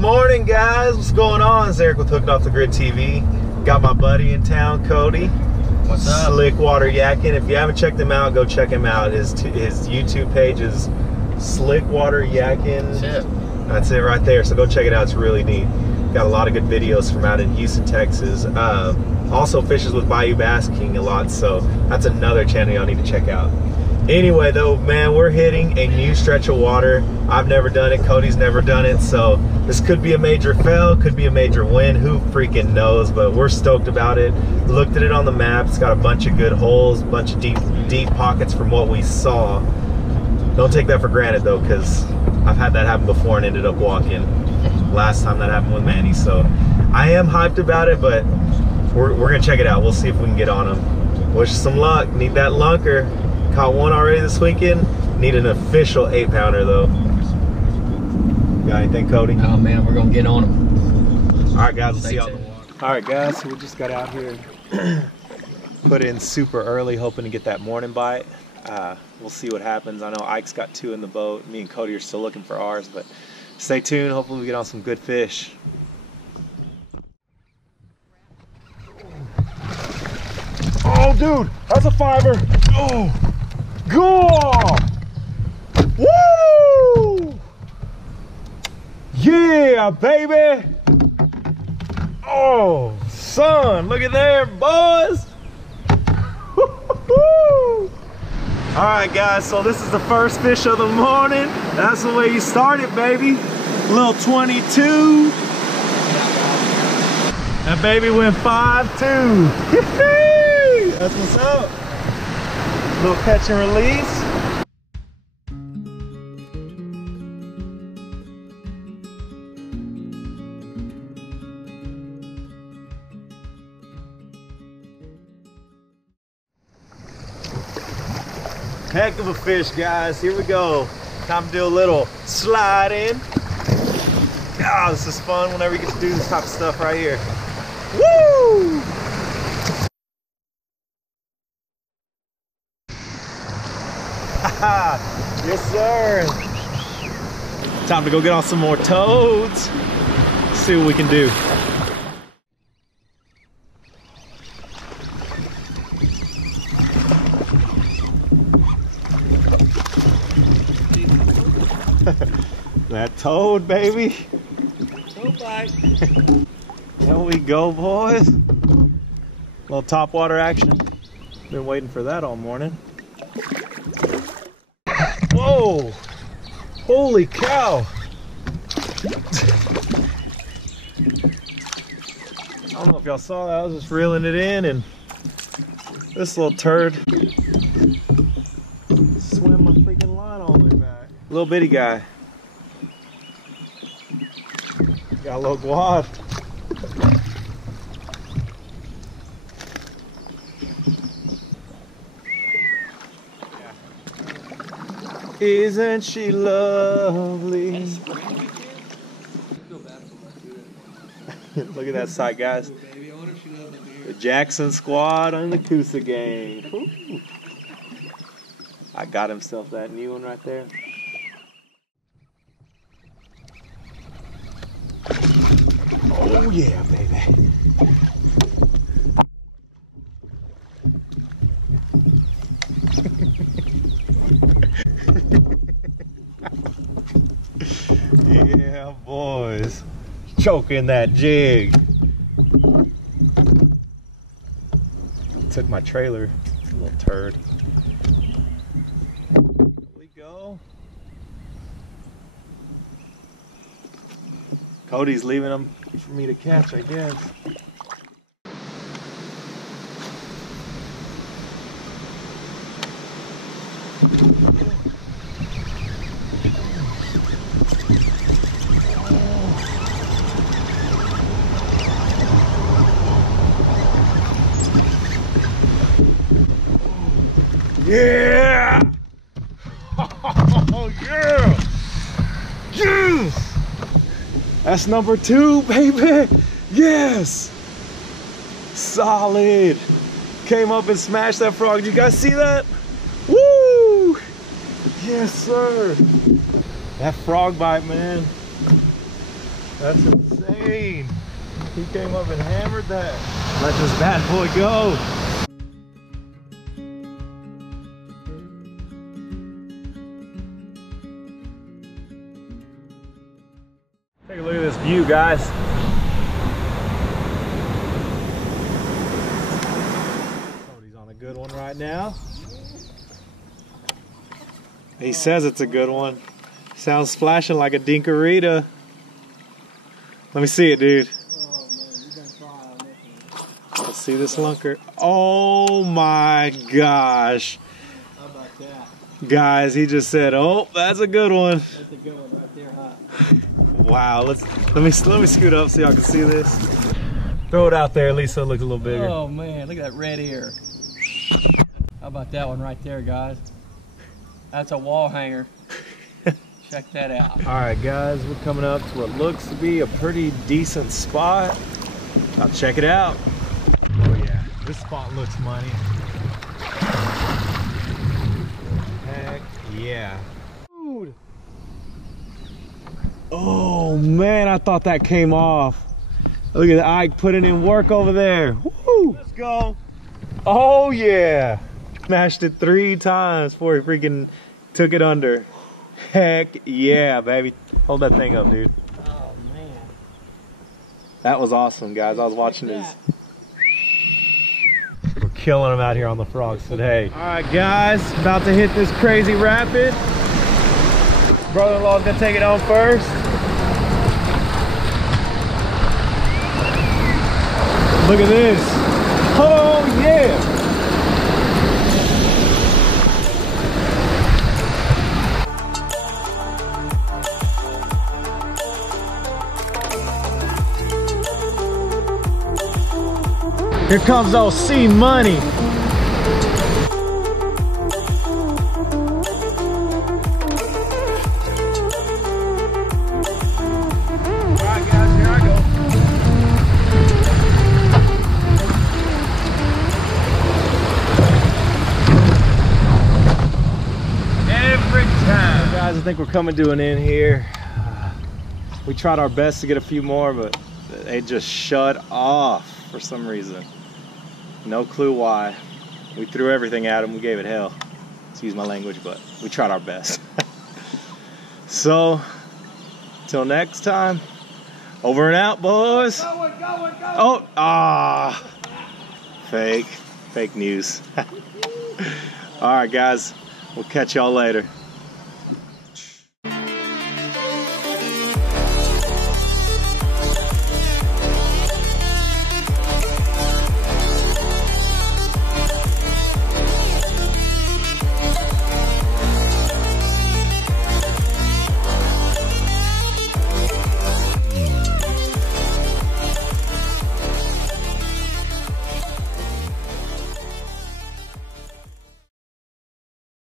morning, guys. What's going on? It's Eric with Hooked Off the Grid TV. Got my buddy in town, Cody. What's up? SlickWaterYakin. If you haven't checked him out, go check him out. His YouTube page is SlickWaterYakin. That's it. That's it right there. So go check it out. It's really neat. Got a lot of good videos from out in Houston, Texas. Also fishes with Bayou Bass King a lot. So that's another channel y'all need to check out. Anyway, though, man, we're hitting a new stretch of water. I've never done it. Cody's never done it. So this could be a major fail, could be a major win. Who freaking knows? But we're stoked about it. Looked at it on the map. It's got a bunch of good holes, a bunch of deep pockets from what we saw. Don't take that for granted, though, because I've had that happen before and ended up walking. Last time that happened with Manny. So I am hyped about it, but we're going to check it out. We'll see if we can get on him. Wish some luck. Need that lunker. Caught one already this weekend. Need an official 8-pounder though. Got anything, Cody? Oh man, we're gonna get on them. All right, guys, we'll see you on the water. All right, guys, so we just got out here. Put in super early, hoping to get that morning bite. We'll see what happens. I know Ike's got 2 in the boat. Me and Cody are still looking for ours, but stay tuned. Hopefully we get on some good fish. Oh, dude, that's a 5-er. Oh. Go! Woo! Yeah, baby! Oh, son, look at there, boys! All right, guys, so this is the first fish of the morning. That's the way you start it, baby. Little 22. That baby went 5-2. That's what's up. Little catch and release. Heck of a fish, guys. Here we go. Time to do a little slide in. Ah, this is fun whenever you get to do this type of stuff right here. Woo! Yes, sir. Time to go get on some more toads. See what we can do. That toad, baby. Toad bite. There we go, boys. Little topwater action. Been waiting for that all morning. Whoa! Holy cow! I don't know if y'all saw that. I was just reeling it in, and this little turd swam my freaking line all the way back. Little bitty guy. Got a little guad. Isn't she lovely? Look at that sight, guys. The Jackson squad on the Coosa game. Ooh. I got himself that new one right there. Oh yeah, baby. Yeah, boys. Choking that jig. Took my trailer, little turd. There we go. Cody's leaving them for me to catch, I guess. Yeah! Oh yeah! Yes! That's number 2, baby! Yes! Solid! Came up and smashed that frog. Did you guys see that? Woo! Yes, sir! That frog bite, man. That's insane. He came up and hammered that. Let this bad boy go. Take a look at this view, guys. Cody's on a good one right now. He says it's a good one. Sounds splashing like a dinkarita. Let me see it, dude. Oh man, you gonna try on this one. Let's see this lunker. Oh my gosh. How about that? Guys, he just said, oh, that's a good one. That's a good one right there, huh? Wow, let me scoot up so y'all can see this. Throw it out there at least so it looks a little bigger. Oh man, look at that red ear. How about that one right there, guys? That's a wall hanger. Check that out. All right, guys, we're coming up to what looks to be a pretty decent spot. I'll check it out. Oh yeah, this spot looks money. Heck yeah. Dude. Oh man, I thought that came off. Look at Ike putting in work over there. Woo! Let's go. Oh yeah. Smashed it 3 times before he freaking took it under. Heck yeah, baby. Hold that thing up, dude. Oh man. That was awesome, guys. I was watching his. We're killing them out here on the frogs today. All right, guys, about to hit this crazy rapid. Brother-in-law's gonna take it on first. Look at this. Oh yeah. Here comes old C Money. All right, guys, here I go. Every time. Guys, I think we're coming to an end here. We tried our best to get a few more, but they just shut off for some reason. No clue why. We threw everything at them. We gave it hell. Excuse my language, but we tried our best. So, till next time, over and out, boys. Go. Oh, fake news. All right, guys, we'll catch y'all later.